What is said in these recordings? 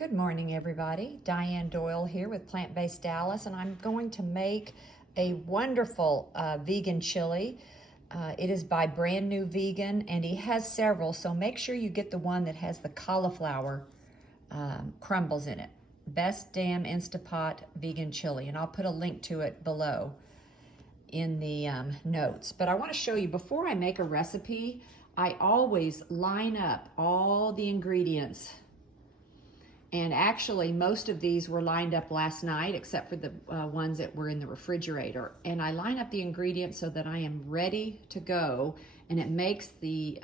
Good morning, everybody. Diane Doyle here with Plant-Based Dallas, and I'm going to make a wonderful vegan chili. It is by Brand New Vegan, and he has several, so make sure you get the one that has the cauliflower crumbles in it. Best damn Instapot vegan chili, and I'll put a link to it below in the notes. But I want to show you, before I make a recipe, I always line up all the ingredients. And actually, most of these were lined up last night, except for the ones that were in the refrigerator. And I line up the ingredients so that I am ready to go, and it makes the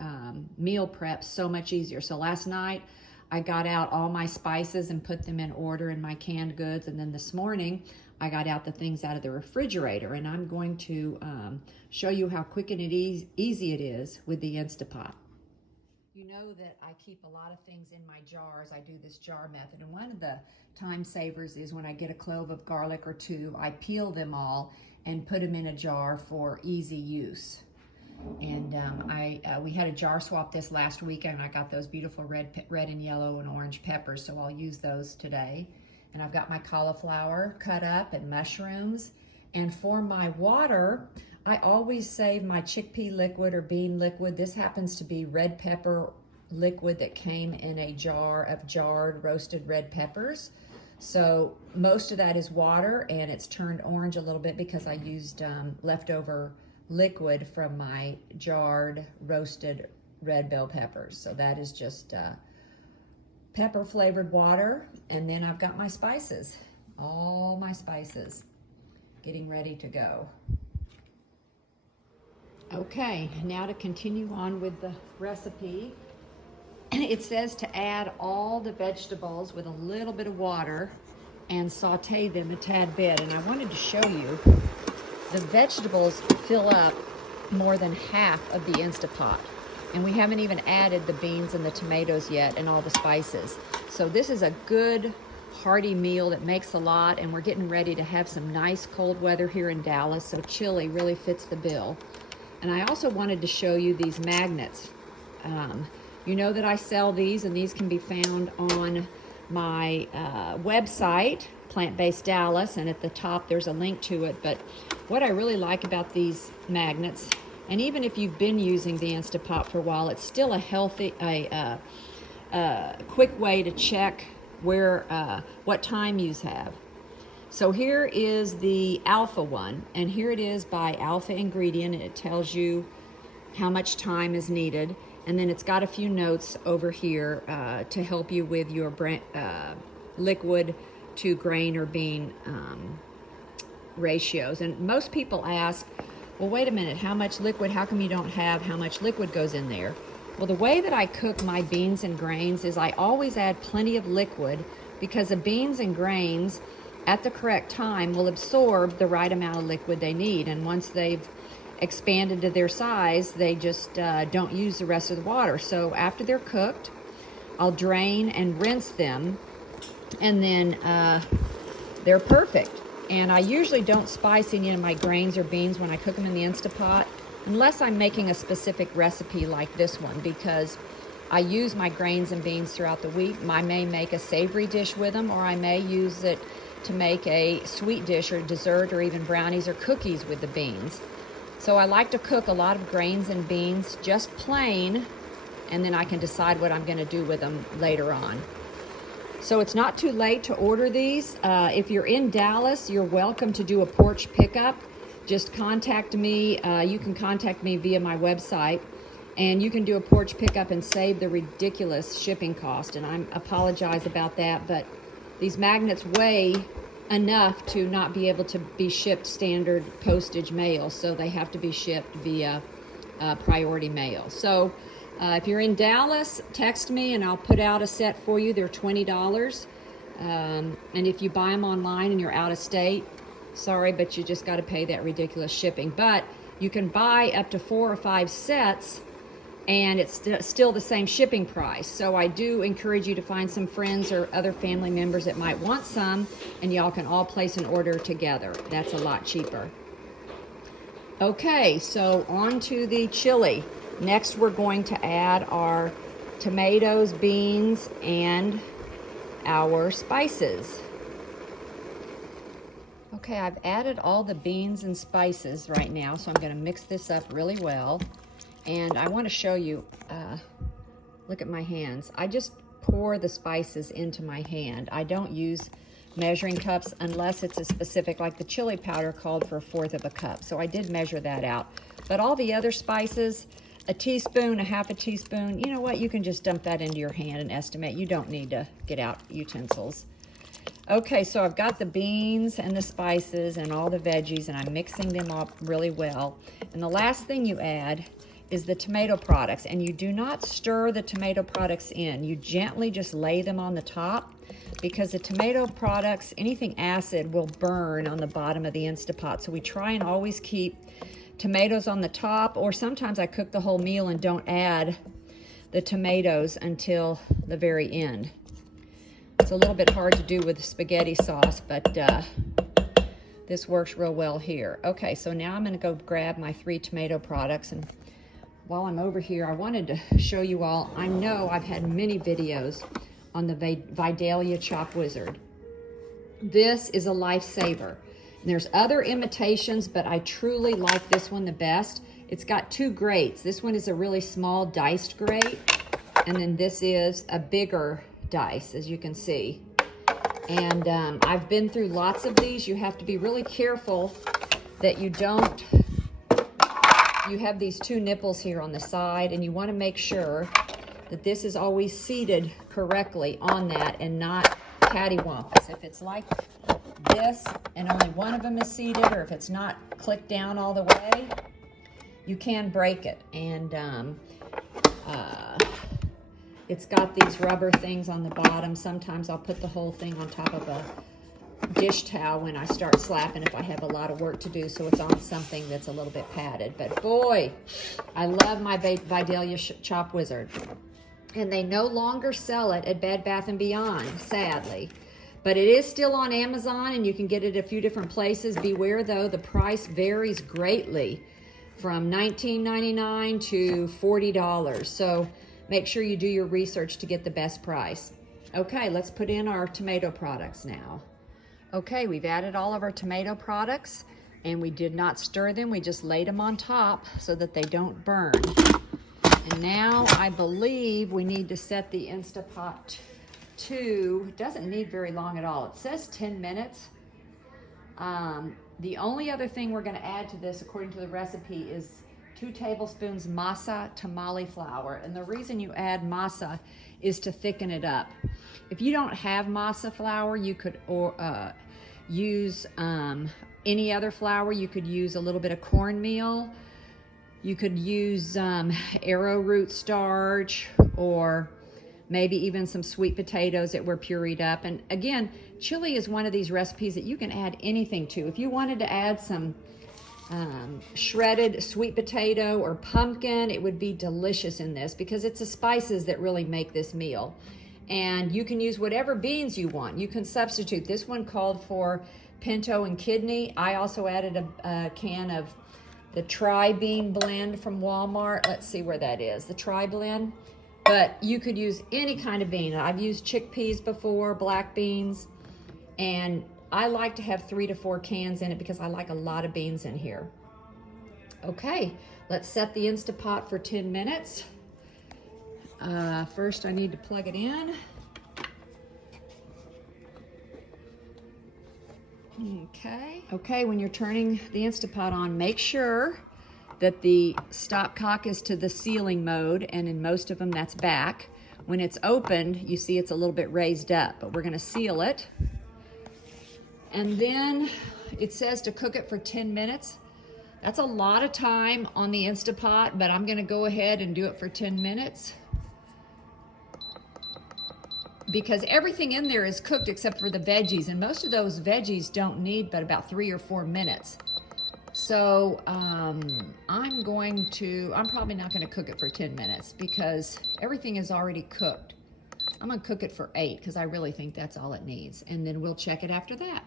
meal prep so much easier. So last night, I got out all my spices and put them in order in my canned goods. And then this morning, I got out the things out of the refrigerator. And I'm going to show you how quick and easy it is with the Instapot. You know that I keep a lot of things in my jars. I do this jar method, and one of the time savers is when I get a clove of garlic or two, I peel them all and put them in a jar for easy use. And we had a jar swap this last weekend. I got those beautiful red and yellow and orange peppers, so I'll use those today. And I've got my cauliflower cut up and mushrooms. And for my water, I always save my chickpea liquid or bean liquid. This happens to be red pepper liquid that came in a jar of jarred roasted red peppers. So most of that is water, and it's turned orange a little bit because I used leftover liquid from my jarred roasted red bell peppers. So that is just pepper flavored water. And then I've got my spices, all my spices, getting ready to go. Okay, now to continue on with the recipe. It says to add all the vegetables with a little bit of water and saute them a tad bit. And I wanted to show you the vegetables fill up more than half of the Instapot. And we haven't even added the beans and the tomatoes yet and all the spices. So this is a good hearty meal that makes a lot, and we're getting ready to have some nice cold weather here in Dallas, so chili really fits the bill. And I also wanted to show you these magnets. You know that I sell these, and these can be found on my website, Plant-Based Dallas, and at the top there's a link to it. But what I really like about these magnets, and even if you've been using the Instapot for a while, it's still a healthy, quick way to check what time you have. So here is the Alpha one, and here it is by Alpha Ingredient, and it tells you how much time is needed. And then it's got a few notes over here to help you with your liquid to grain or bean ratios. And most people ask, well, wait a minute, how much liquid? How come you don't have how much liquid goes in there? Well, the way that I cook my beans and grains is I always add plenty of liquid, because the beans and grains at the correct time will absorb the right amount of liquid they need. And once they've expanded to their size, they just don't use the rest of the water. So after they're cooked, I'll drain and rinse them, and then they're perfect. And I usually don't spice any of my grains or beans when I cook them in the Instapot, unless I'm making a specific recipe like this one, because I use my grains and beans throughout the week. I may make a savory dish with them, or I may use it to make a sweet dish or dessert, or even brownies or cookies with the beans. So I like to cook a lot of grains and beans just plain, and then I can decide what I'm going to do with them later on. So it's not too late to order these. If you're in Dallas, you're welcome to do a porch pickup. Just contact me. You can contact me via my website, and you can do a porch pickup and save the ridiculous shipping cost. And I apologize about that, but these magnets weigh enough to not be able to be shipped standard postage mail, so they have to be shipped via priority mail. So if you're in Dallas, text me and I'll put out a set for you. They're $20. And if you buy them online and you're out of state, sorry, but you just got to pay that ridiculous shipping. But you can buy up to 4 or 5 sets, and it's still the same shipping price. So I do encourage you to find some friends or other family members that might want some, and y'all can all place an order together. That's a lot cheaper. Okay, so on to the chili. Next, we're going to add our tomatoes, beans, and our spices. Okay, I've added all the beans and spices right now, so I'm going to mix this up really well. And I want to show you, look at my hands. I just pour the spices into my hand. I don't use measuring cups unless it's a specific, like the chili powder called for 1/4 of a cup. So I did measure that out. But all the other spices, a teaspoon, a 1/2 teaspoon, you know what? You can just dump that into your hand and estimate. You don't need to get out utensils. Okay, so I've got the beans and the spices and all the veggies, and I'm mixing them up really well. And the last thing you add is the tomato products, and you do not stir the tomato products in. You gently just lay them on the top, because the tomato products, anything acid, will burn on the bottom of the Instapot. So we try and always keep tomatoes on the top, or sometimes I cook the whole meal and don't add the tomatoes until the very end. It's a little bit hard to do with spaghetti sauce, but this works real well here. Okay, so now I'm gonna go grab my 3 tomato products, and while I'm over here, I wanted to show you all, I know I've had many videos on the Vidalia Chop Wizard. This is a lifesaver. And there's other imitations, but I truly like this one the best. It's got 2 grates. This one is a really small diced grate, and then this is a bigger dice, as you can see. And I've been through lots of these. You have to be really careful that you don't, you have these 2 nipples here on the side, and you want to make sure that this is always seated correctly on that and not cattywampus. If it's like this and only one of them is seated, or if it's not clicked down all the way, you can break it. And it's got these rubber things on the bottom. Sometimes I'll put the whole thing on top of a dish towel when I start slapping if I have a lot of work to do, so it's on something that's a little bit padded. But boy, I love my Vidalia Chop Wizard. And they no longer sell it at Bed Bath & Beyond, sadly. But it is still on Amazon, and you can get it a few different places. Beware though, the price varies greatly from $19.99 to $40. So make sure you do your research to get the best price. Okay, let's put in our tomato products now. Okay, we've added all of our tomato products, and we did not stir them. We just laid them on top so that they don't burn. And now I believe we need to set the Instapot to, it doesn't need very long at all. It says 10 minutes. The only other thing we're gonna add to this, according to the recipe, is 2 tablespoons masa tamale flour. And the reason you add masa is to thicken it up. If you don't have masa flour, you could use any other flour. You could use a little bit of cornmeal. You could use arrowroot starch, or maybe even some sweet potatoes that were pureed up. And again, chili is one of these recipes that you can add anything to. If you wanted to add some shredded sweet potato or pumpkin, it would be delicious in this, because it's the spices that really make this meal. And you can use whatever beans you want. You can substitute. This one called for pinto and kidney. I also added a can of the tri-bean blend from Walmart. Let's see where that is, the tri-blend. But you could use any kind of bean. I've used chickpeas before, black beans, and I like to have 3 to 4 cans in it because I like a lot of beans in here. Okay, let's set the Instapot for 10 minutes. First I need to plug it in. Okay, when you're turning the Instapot on, make sure that the stopcock is to the sealing mode, and in most of them that's back. When it's opened, you see it's a little bit raised up, but we're gonna seal it. And then it says to cook it for 10 minutes. That's a lot of time on the Instapot, but I'm gonna go ahead and do it for 10 minutes. Because everything in there is cooked except for the veggies, and most of those veggies don't need but about 3 or 4 minutes. So I'm probably not gonna cook it for 10 minutes because everything is already cooked. I'm gonna cook it for 8 because I really think that's all it needs, and then we'll check it after that.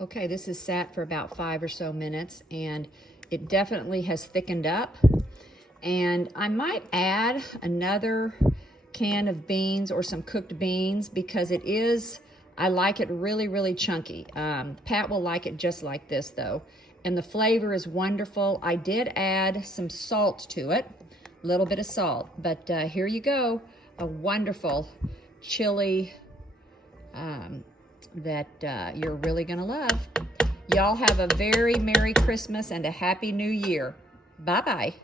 Okay, this has sat for about 5 or so minutes, and it definitely has thickened up. And I might add another can of beans or some cooked beans because it is, I like it really, really chunky. Pat will like it just like this though. And the flavor is wonderful. I did add some salt to it, a little bit of salt, but here you go, a wonderful chili that you're really gonna love. Y'all have a very Merry Christmas and a Happy New Year. Bye-bye.